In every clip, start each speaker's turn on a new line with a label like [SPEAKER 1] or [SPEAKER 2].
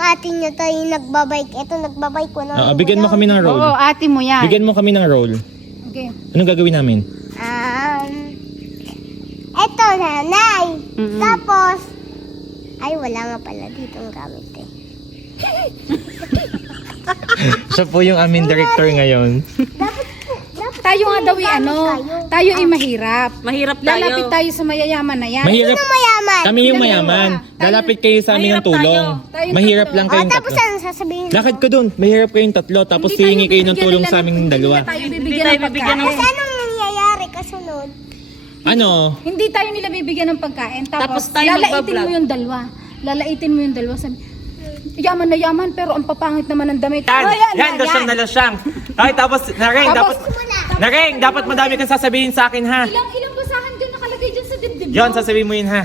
[SPEAKER 1] ate niyo tayo nagbabike. Ito, nagbabike ko na.
[SPEAKER 2] Bigyan mo kami ng roll.
[SPEAKER 3] Oo, ate mo yan.
[SPEAKER 2] Bigyan mo kami ng roll.
[SPEAKER 3] Okay.
[SPEAKER 2] Anong gagawin namin?
[SPEAKER 1] Ito, nanay.
[SPEAKER 3] Mm-mm.
[SPEAKER 1] Tapos, ay, wala nga pala dito ang gamit eh.
[SPEAKER 2] Siya po yung aming director ngayon.
[SPEAKER 1] Dapat
[SPEAKER 3] Tayo nga daw tayo ay mahirap.
[SPEAKER 4] Mahirap
[SPEAKER 3] Lalapit
[SPEAKER 4] tayo.
[SPEAKER 3] tayo sa mayayaman na yan.
[SPEAKER 2] Mahirap.
[SPEAKER 1] Sino mayaman?
[SPEAKER 2] Kami yung mayaman. Lalapit kayo sa amin ng tulong.
[SPEAKER 3] Tayo
[SPEAKER 2] Mahirap
[SPEAKER 3] tatlo.
[SPEAKER 2] lang
[SPEAKER 1] O,
[SPEAKER 2] kayong
[SPEAKER 1] tapos
[SPEAKER 2] tatlo.
[SPEAKER 1] ano sasabihin mo?
[SPEAKER 2] Lakad ko dun. Mahirap kayong tatlo. Tapos
[SPEAKER 3] Hindi tayo
[SPEAKER 2] hihingi kayo ng
[SPEAKER 3] bibigyan
[SPEAKER 2] tulong
[SPEAKER 3] nila
[SPEAKER 2] sa aming
[SPEAKER 3] hindi
[SPEAKER 2] dalawa.
[SPEAKER 3] nila tayo
[SPEAKER 4] Hindi
[SPEAKER 3] bibigyan
[SPEAKER 4] tayo
[SPEAKER 3] ng
[SPEAKER 4] bibigyan
[SPEAKER 3] pagkain.
[SPEAKER 1] Tapos anong nangyayari kasunod?
[SPEAKER 2] Ano?
[SPEAKER 3] Hindi tayo nila bibigyan ng pagkain.
[SPEAKER 4] Tapos
[SPEAKER 3] Tapos
[SPEAKER 4] tayo
[SPEAKER 3] lalaitin
[SPEAKER 4] magbablog.
[SPEAKER 3] mo yung dalawa. Lalaitin mo yung dalawa. Sabi, yaman na yaman pero ang papangit naman ng damit.
[SPEAKER 2] Yan!
[SPEAKER 3] Oh,
[SPEAKER 2] Yan! Losyang na losyang! Ay, tapos, Nareng, dapat... Nareng, dapat madami kang sasabihin sa akin, ha?
[SPEAKER 3] Ilang basahan dyan nakalagay dyan sa dibdib mo?
[SPEAKER 2] Yon, sasabihin mo yun, ha?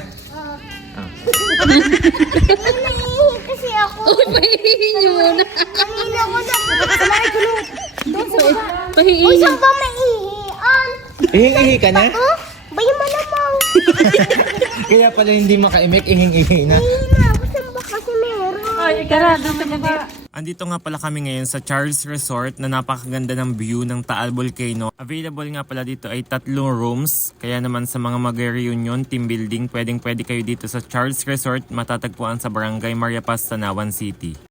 [SPEAKER 1] Naiihi kasi ako.
[SPEAKER 4] Pahihihin nyo muna.
[SPEAKER 1] Kanina ko na.
[SPEAKER 3] Doon sa baba.
[SPEAKER 1] Uy,
[SPEAKER 4] Pahihihin.
[SPEAKER 1] saan ba maihian?
[SPEAKER 2] Ihing-ihi ka na?
[SPEAKER 1] Oh, bayan mo namang.
[SPEAKER 2] Kaya pala hindi makaimik, ihing-ihi na.
[SPEAKER 1] Ihi na ako. Saan ba kasi meron?
[SPEAKER 4] Ay, tara, doon sa baba.
[SPEAKER 2] Andito nga pala kami ngayon sa Charles Resort na napakaganda ng view ng Taal Volcano. Available nga pala dito ay 3 rooms. Kaya naman sa mga mag-reunion, team building, pwedeng pwede kayo dito sa Charles Resort. Matatagpuan sa Barangay Maria Paz, Tanawan City.